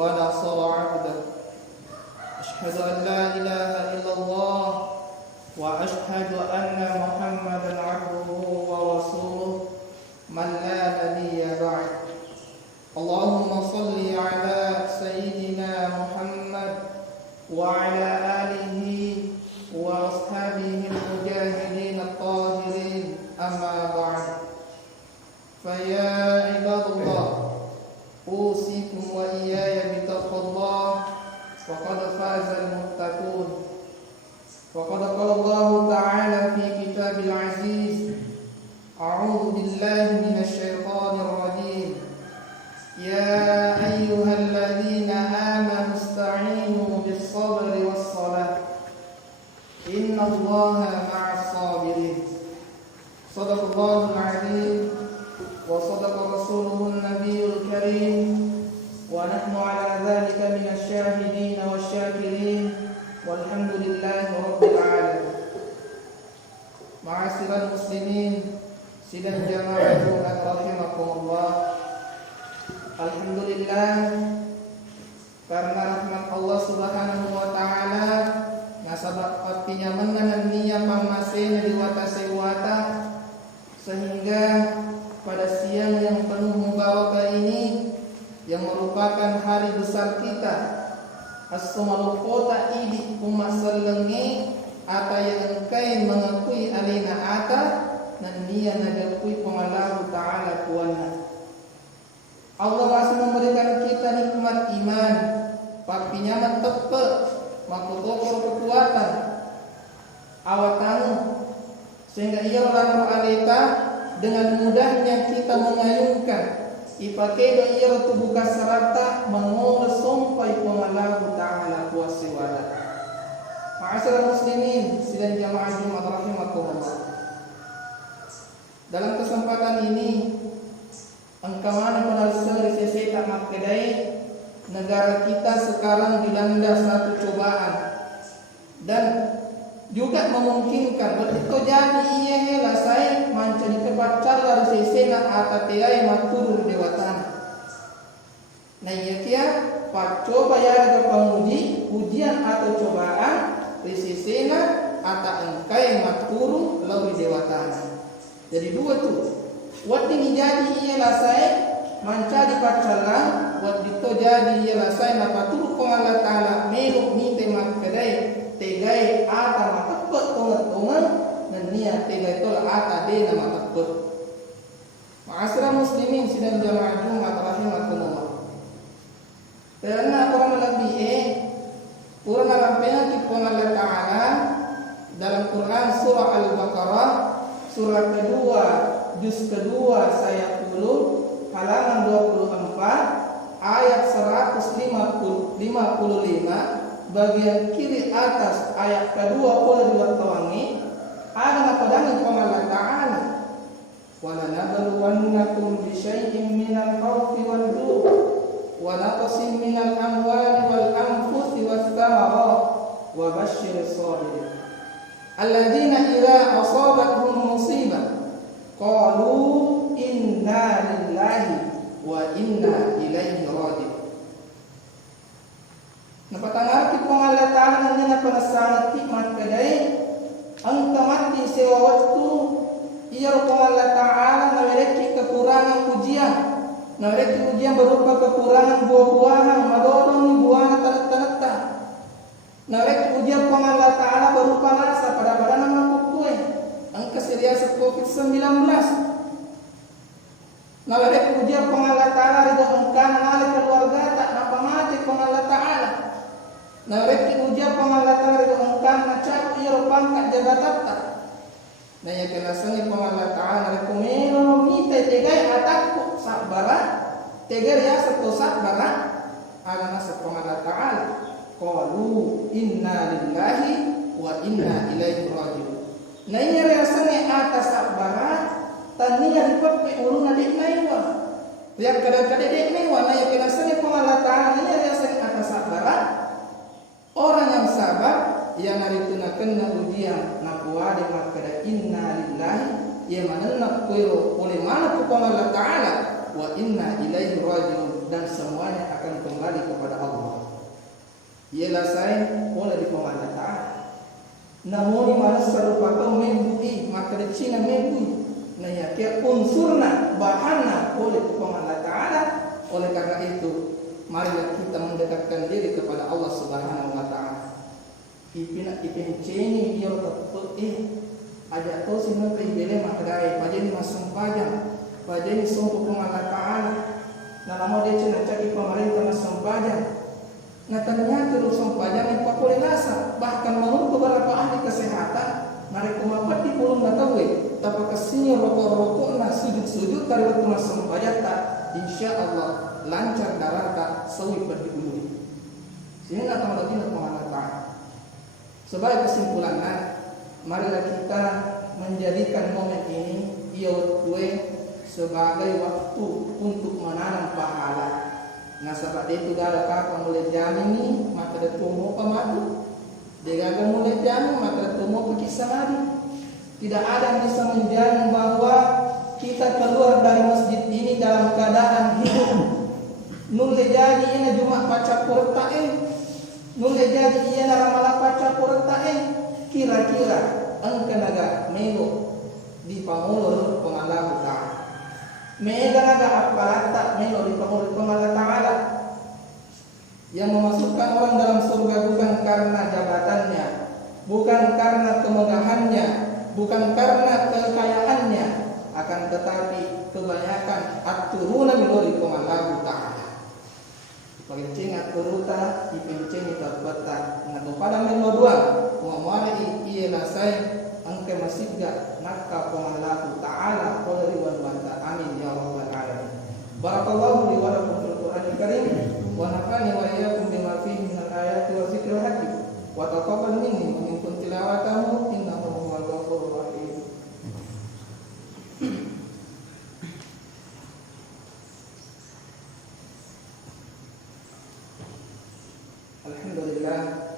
ونصر عبده أشهد أن لا إله إلا الله وأشهد أن محمدا عبده ورسوله من لا نبي بعد اللهم صل على سيدنا محمد وعلى آله وأصحابه المجاهدين الطاهرين أما بعد فيا عباد الله أوصيكم وإياي بتقوى الله وقد فاز المتقون وقد قال الله تعالى في كتاب العزيز أعوذ بالله من الشيطان الرجيم يا أيها الذين آمنوا استعينوا بالصبر والصلاة إن الله مع الصابرين صدق الله العظيم وصدق رسوله النبي الكريم ونحن على ذلك من الشاهدين والشاكرين والحمد لله رب العالمين. Ma'asyiral muslimin sidang jamaah rahimakumullah. Alhamdulillah karena rahmat Allah Subhanahu wa taala nasabak artinya menahan niya pangmasena di watase wata sehingga pada siang yang penuh mubarakah ini yang merupakan hari besar kita as-sumalu kota idi umat selengi ata yang engkai mengakui alina ata dan dia nagakui pengalahu ta'ala kuana. Allah masih memberikan kita nikmat iman papinya tepe makutokor kekuatan awatanu sehingga ia lalu alita dengan mudahnya kita mengayunkan ipakaido ia tu buka serata mengurus sampai pengalahu ta'ala kuasiwala. Ma'asyiral muslimin sidang jamaah Jumat rahimakumullah. Dalam kesempatan ini engkamana penalsari seseta makkedai negara kita sekarang dilanda satu cobaan dan juga memungkinkan begitu jadi ia hela saya mencari tempat cara sesena atateai matur dewatan. Nah ia kia pacoba ya ada penguji ujian atau cobaan sesena atau engkai maturu lebih dewatan. Jadi dua tu. Waktu jadi ia lasai mencari pacaran waktu itu jadi ia lasai napaturu pengalat ta'ala meluk ni temat kedai tegai ata matapet tongat-tongat dan niat tegai tol ata de nama matapet. Ma'asyiral muslimin sidang jamaah Jumat rahimakumullah. Karena orang lebih kurang rampena ki pengalat ta'ala dalam Quran surah Al-Baqarah surah kedua juz kedua ayat 10 halaman 24 ayat 155 bagian kiri atas ayat kedua pula diwatawangi ada napadangan pengalat ta'ala wala nabluwannakum bi syai'in minal khawfi wal ju' wa naqsin minal amwali wal anfusi was thamarat wa basyyiris sabirin alladzina idza asabatuhum musibah qalu inna lillahi wa inna ilaihi raji'un. Napatangarti pengalatan na panasangat hikmat kadai ang kamati sewa waktu iya pengalat ta'ala nawereki kekurangan ujian nawereki ujian berupa kekurangan buah-buahan madodong ni buahna tanet-tanetta nawereki ujian pengalat ta'ala berupa rasa pada badan makukue ang keseriasan COVID-19 nawereki ujian pengalat ta'ala ridho engkang ngali keluarga tak napamati pengalat ta'ala nawereki ujian pengalat ta'ala ridho engkang nacaku iya pangkat jabatatta na ya kelasani pengalat ta'ala rekomeno mita tegai atakku sabara tegai ya satu sabara agama pengalat ta'ala qalu inna lillahi wa inna ilaihi raji'un. Na iya rasane atas sabara tania dipakai ulun adik naiwa yang kadang-kadang adik naiwa na ya kelasani pengalat ta'ala iya rasane atas sabara orang yang sabar yang naritunakan na ujian na puade makada inna lillahi ya mananna kuiro oleh mana ku Allah Ta'ala wa inna ilaihi raji'un dan semuanya akan kembali kepada ialah saya boleh dipemandatkan. Namun malas serupa membui maka di Cina membui. Nah ya kia unsurna bahanna boleh dipemandatkan. Oleh karena itu, marilah kita mendekatkan diri kepada Allah Subhanahu wa taala. Ipin ceni iyo tetap aja to sino te ibele makdai pajeni masang pajang pajeni sumpu pemandatkan. Nah lama dia cina caki pemerintah masang pajang. Nah ternyata urusan pajang yang pakai nasa, bahkan menurut beberapa ahli kesehatan, mereka mapat di pulau nggak tahu tapi kesini rokok nah sujud dari waktu masuk pajak tak, insya Allah lancar darah tak sewi berdibului. Sehingga tahu lagi nak mengatakan. Sebagai kesimpulannya, marilah kita menjadikan momen ini sebagai waktu untuk menanam pahala. Nah sebab itu gara kapan mulai jamin ni maka dia tumo pemadu. Dia gagal mulai jamin maka dia tumo pergi samadi. Tidak ada yang bisa menjamin bahwa kita keluar dari masjid ini dalam keadaan hidup. Nulai jadi ina cuma pacar kurtain. Nulai jadi ia malah pacar kurtain. Kira-kira engkau naga melo di pangulur pengalaman tak. Mega naga apa tak melo di pengalaman Ta'ala yang memasukkan orang dalam surga bukan karena jabatannya, bukan karena kemegahannya, bukan karena kekayaannya, akan tetapi kebanyakan aturuna milori pengalaman Ta'ala. Pagincing aturuta ipincing itabbata ngado pada melo dua muamari iya nasai angke masihga nakka pengalaman Ta'ala qadri wa banta amin ya rabbal alamin. Barakallahu li wa lakum fil Qur'anil Karim wa nafa'ani wa iyyakum bima fihi min al-ayati wa dzikril hakim wa taqabbal minni wa minkum tilawatahu innahu huwal ghafurur rahim. Alhamdulillah